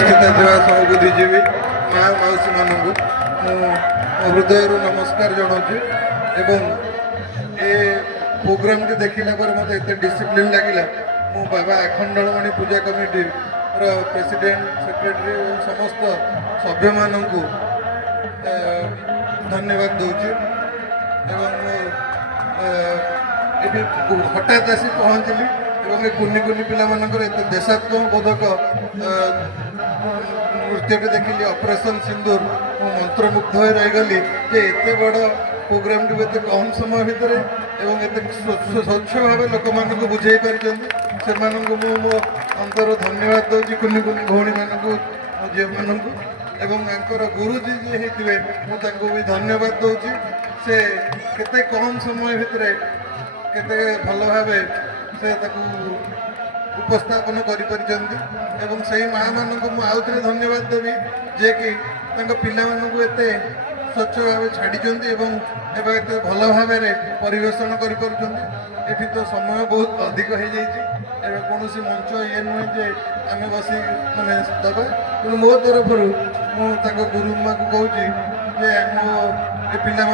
सब बुद्धिजीवी माँ मौसी मानू हृदय नमस्कार जनाऊँ एवं ए प्रोग्राम टी देखला मत एत डिसिप्लिन लगे मु बाबा अखंडलमणि पूजा कमिटी प्रेसिडेंट सेक्रेटरी और समस्त सभ्य मानक धन्यवाद दूची हठात आसी पहुँचली एवं कुनि कुनि पिला देशात्मबोधक नृत्य देखिली ऑपरेशन सिंदूर मंत्रमुग्ध हो रहीगली जे एत बड़ प्रोग्राम टी एत कम समय भितर एवं एत स्वच्छ भाव लोक मानक बुझे पार्टी से मो अंतर धन्यवाद दूसरी कुनि कुनि भौणी मानक झील मानक एवं गुरुजी जी होते मुझे भी धन्यवाद दूसरी से केते कम समय भितर केते भल भाव से उपस्थापन कर माँ मानक मुझे धन्यवाद देवी जे कि पिला एत स्वच्छ भाव छाड़ी एत भल भाव परिवेशन कर तो समय बहुत अधिक हो जाए कौन मंच ये नुहे जे आम बस मैंने दबा तेणु मो तरफ गुरुमा को कहूँ जे मो पिला